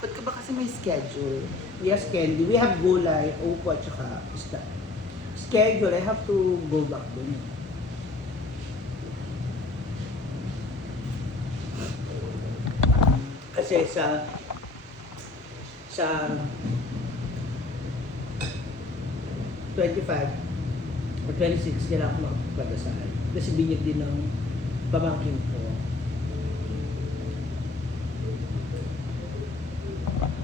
Ba't ka ba kasi may schedule? Yes, Candy. We have gulay, upo, at saka isda. Schedule, I have to go back dun. Kasi sa 25 or 26 kailangan ako magpadasal. Kasi binyag din ng pamangkin ko.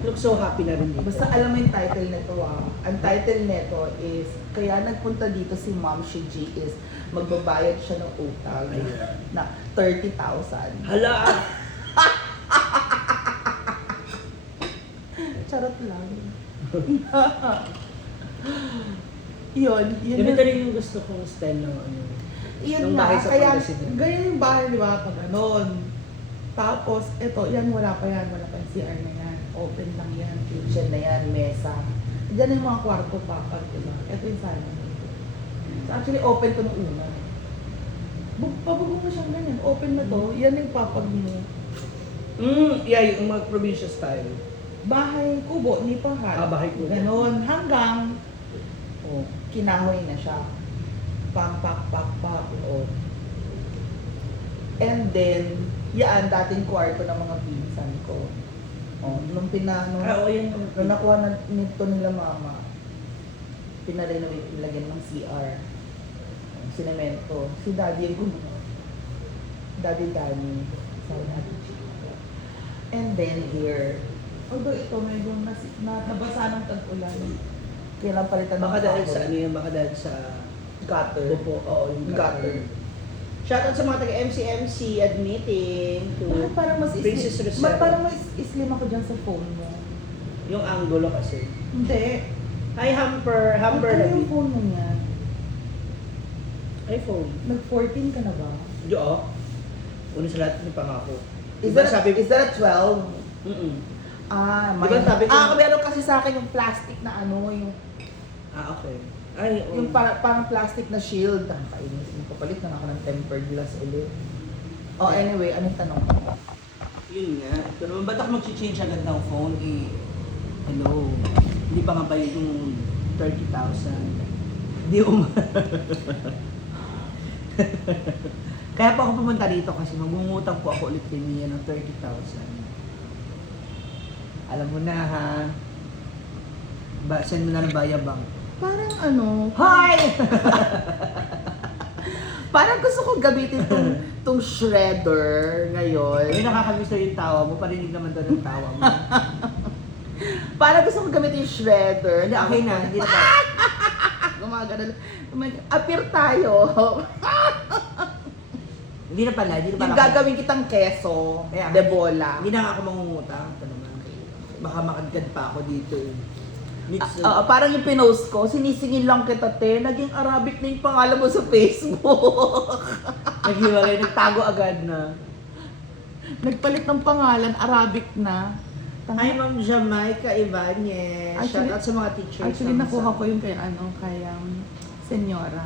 Look so happy na rin dito. Basta alam mo yung title nito Ang title nito is, kaya nagpunta dito si Ma'am Shiji is magbabayad siya ng utang Ayan. na 30,000. Hala! Charot lang. yun Yun ito rin yung gusto kong style ng ano. Yun ng nga, bahay sa kaya Pangasinan. ganyan yung bahay, di ba, pag ganon. Tapos, ito, wala pa yan CR na yan. Open lang yan, kitchen na yan, mesa. Diyan yung mga kwarto pa, di ba? Ito yung sana. So actually, open to nung una. Pabugong mo siyang ganyan, open na to, yan yung papag mo. Yeah, yung mga provincial style. Bahay kubo, nipahan. Bahay kubo. Ganon, hanggang, kinahoy na siya. Pak. And then, yan, dating kwarto ng mga pinsan ko. Nung Yan. nung nakuha na nito nila mama, pinarenovate, nilagyan ng CR. Sinemento. Si daddy yung gumawa. Daddy Danny. Sabi natin siya. And then here, although ito medyo nabasa ng tag-ulan. Kailan palitan ng Baka dahil kahoy. sa ano yan, baka dahil sa Gutter. bupo. Oo, yung Gutter. Shoutout sa mga taga-MCMC admitting to Bakit parang mas Princess islim? Rosero. Parang mas islim ako dyan sa phone mo. Yung angulo kasi. Hindi. Hi, Humper Ano yung David. phone mo niyan? iPhone. Nag-14 ka na ba? Oo. Una sa lahat ng pangako. Is Diba that a 12? Diba sabi ko- meron kasi sa akin yung plastic na ano, yung Okay. Ay, oo. yung parang plastic na shield. Ang kainis. Papalit na ako ng tempered glass ulit. Anyway, anong tanong mo? Yun nga. Ito naman, ba't ako mag-change agad ng phone? Hindi pa nga ba yung 30,000? Di Kaya po ako pumunta dito kasi magmumutang po ako ulit kay Mia ng 30,000. Alam mo na ha. Send mo na ng bayabang. Parang ano, Hi! parang gusto kong gamitin tong shredder ngayon. Ay, nakakamiss na yung tawa mo. Parinig naman daw ng tawa mo. Parang gusto kong gamitin yung shredder. Hindi, okay na. Hindi na pa. Gumagano. Appear tayo. Hindi na pala. Hindi na pala. Yung gagawin kitang keso, Kaya, de bola. Hindi na ako mangungutang. Ito naman. Baka makagad pa ako dito eh. Mix, Parang yung pinost ko, sinisingin lang kita, te. Naging Arabic na yung pangalan mo sa Facebook. naghiwalay, nagtago agad na. Nagpalit ng pangalan, Arabic na. Hi, Ma'am Jamaica Ibanez. Actually- Shout out sa mga teachers. Actually, naman nakuha sa- ko yung kay senyora.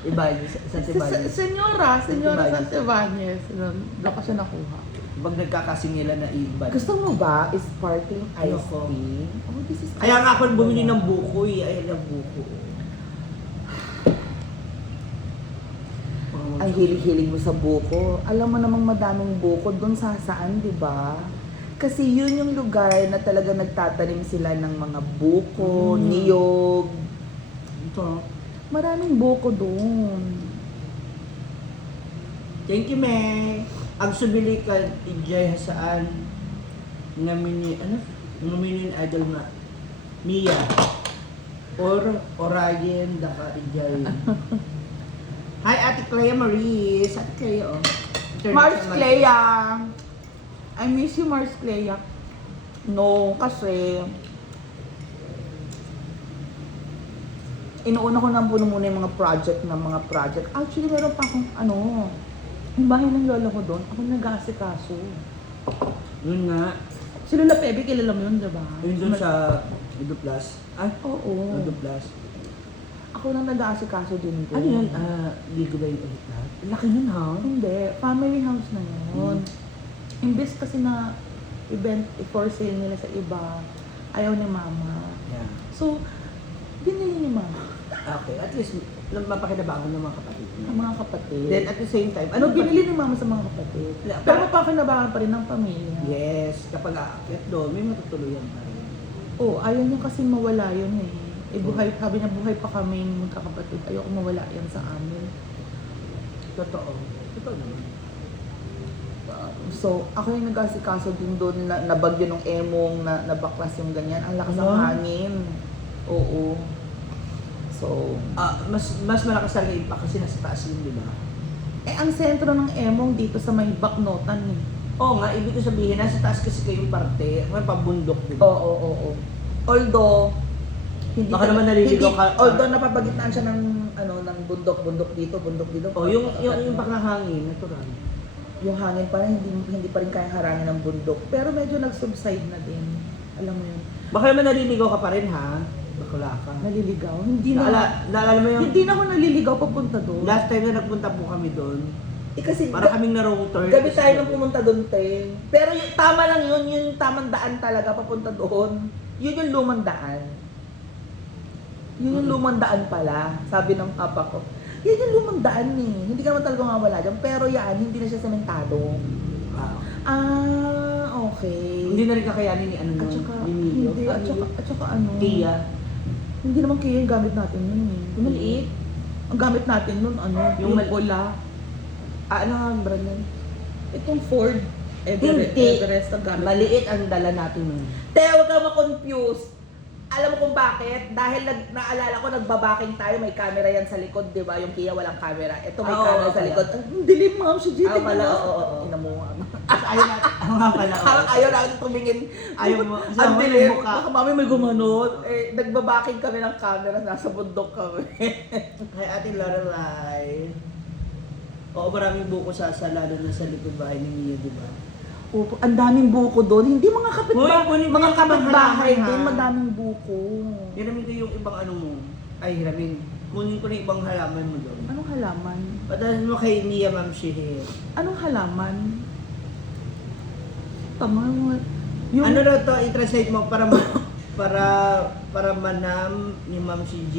Ibanez. Sa Ibanez. Senyora Santibanez. Santibanez. Doon ko siya nakuha. Pag nagkakasingilan na Ibanez. Gusto mo ba sparkling iced Ayoko. tea? Oh, this is Kaya nga ako bumili ng buko eh. Ay, ng buko. Ang hilig-hilig mo sa buko. Alam mo namang madaming buko doon sa saan, di ba? Kasi yun yung lugar na talaga nagtatanim sila ng mga buko, niyog. Ito. Maraming buko doon. Thank you, May. Ang subili ka, Ijay, saan? Naminin idol nga. Mia. Orion, Daka, Ijay. Hi, Ate Clea Marie. Ate Clea, oh. Mars Clea. I miss you, Mars Clea. No, kasi inuuna ko na muna yung mga project. Actually, meron pa akong yung bahay ng lola ko doon, ako nag-aasikaso. Yun nga. Si Lola Pepe, kilala mo yun, diba? Yun dun sa Edu Plus. Ay, Oo. Edu Plus. Ako nang nag-aasikaso din doon. Ano yun? Ligo ba yung ulit lahat? Laki nun ha? Hindi. Family house na yun. Imbes kasi na for sale nila sa iba. Ayaw ni mama. Yeah. So, binili ni mama. Okay, at least mapakinabangan ng mga kapatid niya. Ang mga kapatid. Then at the same time, ano binili ni mama sa mga kapatid? Yeah, Pero mapakinabangan pa rin ng pamilya. Yes, kapag aakyat doon, may matutuluyan pa rin. Oo, ayaw niya kasi mawala yun eh. Buhay, sabi niya, buhay pa kami magkakapatid. Ayoko mawala yan sa amin. Totoo. Totoo naman. So, ako yung nag-asikaso din doon na nabagyo ng emong, na nabaklas yung ganyan. Ang lakas ng Ano? hangin. Oo. So, Mas malakas talaga yung impact kasi nasa taas yun, di ba? ang sentro ng emong dito sa may baknotan eh. Oo nga, ibig ko sabihin, nasa taas kasi kayong parte, may pabundok, di ba? Oo. Although, hindi Baka naman naliligaw ka- although napapagitnaan siya ng ng bundok dito. Yung impact ng hangin, natural. Yung hangin pa rin, hindi pa rin kaya harangin ng bundok. Pero medyo nag-subside na din. Alam mo yun. Baka naman naliligaw ka pa rin, ha? Bakla ka. Naliligaw. Hindi na. Naalala mo yung Hindi na ako naliligaw papunta doon. last time na nagpunta po kami doon, Kasi para kaming na-wrong turn. gabi tayo nang pumunta doon, te. Pero yung tama lang yun yung tamang daan talaga papunta doon. Yun yung lumang daan. Yun yung lumang daan pala, sabi ng papa ko. Yan yung lumang daan eh. Hindi ka naman talaga mawala dyan. Pero yan, hindi na siya sementado. Okay. Hindi na rin kakayanin ni ano At nun, saka, ni Milo. hindi, at saka ano. Tia. Hindi naman kaya yung gamit natin nun eh. Yung maliit. Ang gamit natin nun, ano, Yung yung pula. Ano ang brand nun? Itong Ford Hindi. Everest ang gamit. Maliit ang dala natin nun. Te, huwag kang ma-confuse. Alam mo kung bakit? Dahil naalala ko, nagbabaking tayo, may camera yan sa likod, di ba? Yung Kia walang camera. Ito may Oo, camera sa pala. likod. Ang dilim, ma'am, si GT. Pala, oo. Inamuha mo. Ayaw natin. Ako nga pala. Parang ayaw natin tumingin. Ayaw mo. Kasi Ang ako dilim. yung mukha. Baka mami may gumanod. Nagbabaking kami ng camera, nasa bundok kami. Kay Ate Lorelai. Oo, maraming buko lalo na sa likod bahay ni Mia, di ba? Opo, ang daming buko doon. Hindi mga kapitbahay. Uy, kunin mo Mga yung ibang kapitbahay halaman, din, ha? madaming buko. Hiramin ko yung ibang ano mo. Ay, hiramin. Kunin ko na yung ibang halaman mo doon. Anong halaman? Padalhin mo kay Mia, Ma'am Shihir. Anong halaman? Tama mo. Yung, Ano daw to, i-translate mo para manam ni Ma'am si G.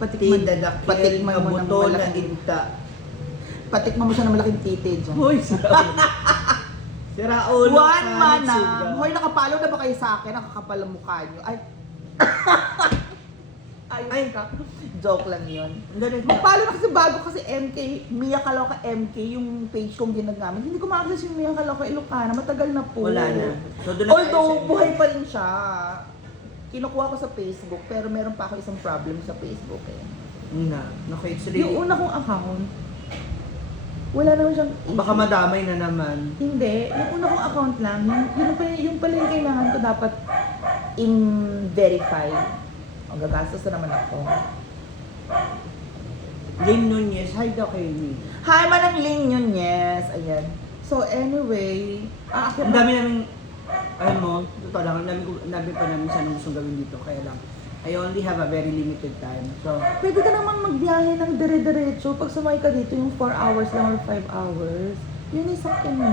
Patikman- Tidadakil, patikman mo ng kabuto na malaking- inta. patikman mo siya ng malaking tite dyan. Hoy, si Raul. One manam. Hoy, nakapalo na ba kayo sa akin? Nakakapal ang mukha nyo. Ay. Ay, ka. Joke lang yun. Magpalo na kasi bago kasi MK, Mia Kaloka MK, yung page kong ginagamit. Hindi ko ma-access yung Mia Kaloka Ilocana. Matagal na po. Wala na. So, doon na tayo Although, sa- buhay pa rin siya. Kinukuha ko sa Facebook, pero meron pa ako isang problem sa Facebook eh. Okay, it's really, Yung una kong account, wala naman siyang baka madamay na naman. Hindi. Yung una kong account lang, yung pala yung kailangan ko dapat in-verify. Ang gagastos na naman ako. Jane Nunez, hi daw kay Lee. Hi, manang Ling yun, yes. Ayan. So, anyway, Ang dami namin, alam mo, totoo lang, ang dami pa namin sana gustong gawin dito. Kaya lang, I only have a very limited time. So, pwede ka naman magbiyahe ng dire-diretso. Pag sumay ka dito, yung 4 hours lang or 5 hours. Yun yung sakyan mo.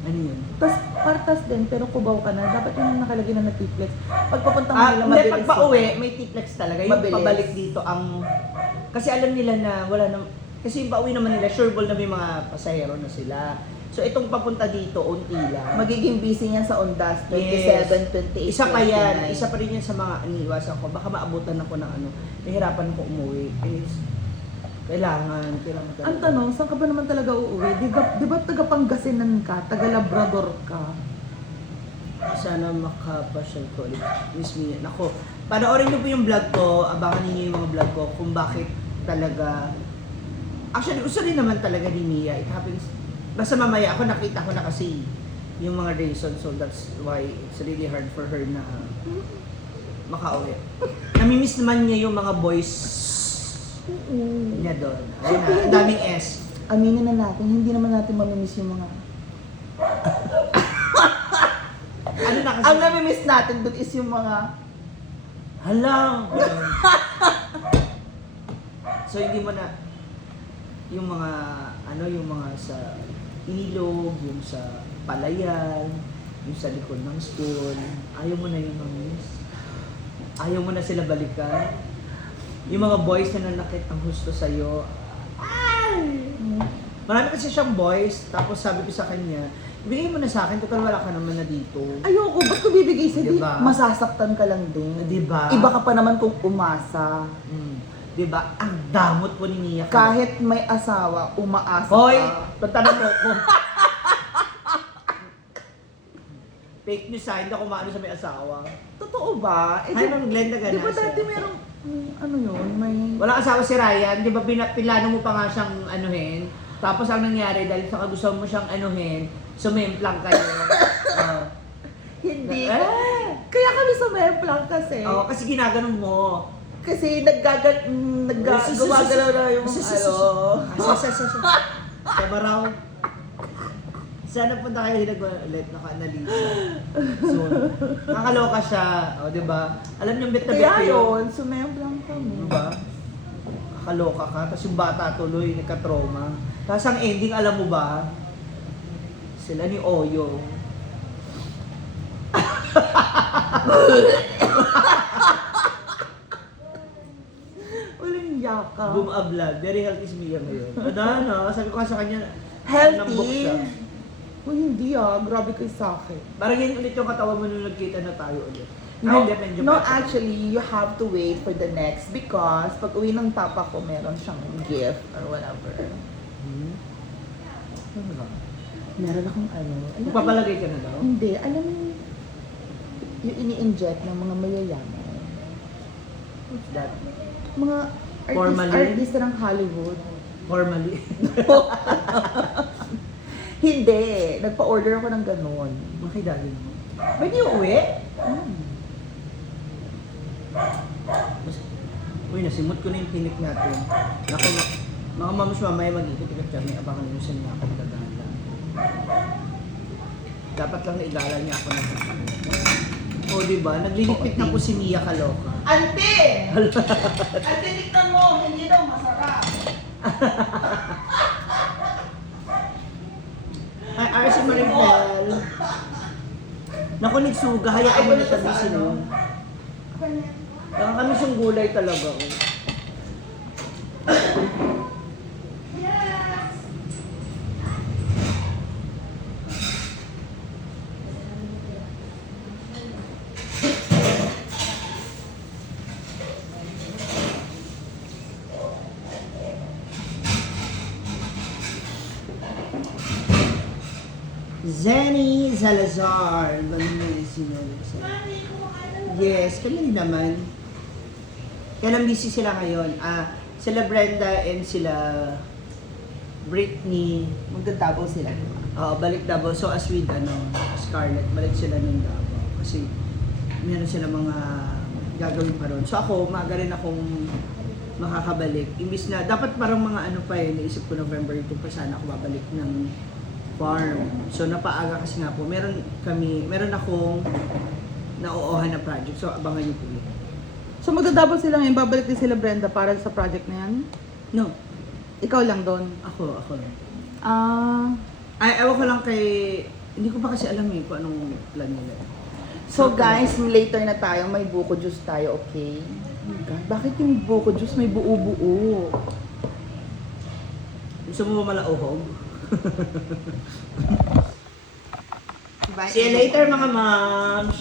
ano yun? Tapos, partas din, pero kubaw ka na. Dapat yun yung nakalagay na na-tiplex. Pag papunta mo nila, Hindi, mabilis. pag pauwi, may tiplex talaga. Yung Mabilis. pabalik dito, ang... Kasi alam nila na wala na... Kasi yung pauwi naman nila, sureball na may mga pasahero na sila. So, itong papunta dito, unti lang. Magiging busy niyan sa Ondas, 27, Yes. 28, Isa pa yan. 29. Isa pa rin yan sa mga iniiwasan ko. Baka maabutan ako ng ano. Nahirapan ko umuwi. And it's, kailangan talaga. Ang tanong, saan ka ba naman talaga uuwi? Di ba taga Pangasinan ka? Taga Labrador ka? Sana makapasyal ko ulit. Miss Mia. Nako, panoorin niyo po yung vlog ko. Abangan niyo yung mga vlog ko kung bakit talaga. Actually, gusto rin naman talaga ni Mia. It happens. Basta mamaya ako nakita ko na kasi yung mga reasons. So that's why it's really hard for her na makauwi. Namimiss naman niya yung mga boys niya doon. Ayun na, ang daming S. Aminin na natin, hindi naman natin mamimiss yung mga... Ano na kasi? Ang namimiss natin doon is yung mga... Hala! So hindi mo na yung mga ano yung mga sa ilog, yung sa palayan, yung sa likod ng school. Ayaw mo na yung mamis. Ayaw mo na sila balikan. Yung mga boys na nanakit ang husto sa'yo. Ay! Marami kasi siyang boys, tapos sabi ko sa kanya, ibigay mo na sa akin, total wala ka naman na dito. Ayoko, ba't ko bibigay sa Diba? Masasaktan ka lang din. Diba? Iba ka pa naman kung umasa. Diba? Ang damot po ni Mia. Kahit may asawa, umaasa Hoy! ka. Tantanong mo ko. Fake news ha, hindi ako maano sa may asawa. Totoo ba? Hi, Ma'am Glenda Di ba Ganasa. dati merong, ano yun, may... Walang asawa si Ryan, di ba pinano mo pa nga siyang anuhin? Tapos ang nangyari, dahil sa gusto mo siyang anuhin, sumemplang kayo. Hindi. Eh! Kaya kami sa Memplang kasi. Oo, kasi ginaganon mo. Kasi gumagalaw na yung ano. Sa Baraw. Sana punta kayo ulit, naka-analisa. So, nakakaloka siya, o di ba? Alam niyo, bet na bet Kaya ko yun, sumemplang kami. Diba? Nakakaloka ka, tapos yung bata tuloy, nagka-trauma. Tapos ang ending, alam mo ba? Sila ni Oyo. Walang yaka. Bumabla. Very healthy si Mia ngayon. Ano, sabi ko nga sa kanya, nambok Healthy? siya. Oh, hindi grabe kayo sa akin. Parang yun ulit yung katawan mo nung nagkita na tayo ulit. No, Hindi, medyo no, better. actually, you have to wait for the next because pag uwi ng papa ko, meron siyang gift or whatever. Ano ba? Meron akong ano. Magpapalagay ka na daw? Hindi, alam mo yung ini-inject ng mga mayayaman. What's that? Mga Formalin? artista ng Hollywood. Formally. Hindi, nagpa-order ako ng ganun. Makidagin mo. Pwede yung uwi? Uy, nasimot ko na yung tinik natin. Naku, mga mams mamaya mag-ikot-ikot kami. Abangan nyo sa niya akong gagala. Dapat lang naigala niya ako na. O, diba? Nagliligpit na po si Mia Kaloka. Ante! Ante, tignan mo, hindi daw masarap. Ay, RC Maribel. Naku, nagsuga. Hayaan mo na tabisin mo. Nakakamiss yung gulay talaga. Oh. Zenny Salazar. Yes, kailan naman. Kailan busy sila ngayon? Sila Brenda and sila Britney. Magdadabaw sila. Balik Davao. So as with Scarlett, balik sila ng Davao. Kasi meron sila mga gagawin pa ron. So ako, maaga rin akong makakabalik. Imbis na, dapat parang mga ano pa naisip ko November 2 pa sana ako babalik ng farm. So napaaga kasi nga po, meron akong nauuhan na project. So abangan niyo po yun. So magdadabaw sila ngayon, babalik din sila Brenda para sa project na yan? No, Ikaw lang doon? ako. Ah... Ewan ko lang kay, hindi ko pa kasi alam kung anong plan nila. So guys, later na tayo, may buko juice tayo, okay? Oh my God, bakit yung buko juice may buo-buo? Gusto mo ba malauhog? Bye. See you later mga moms!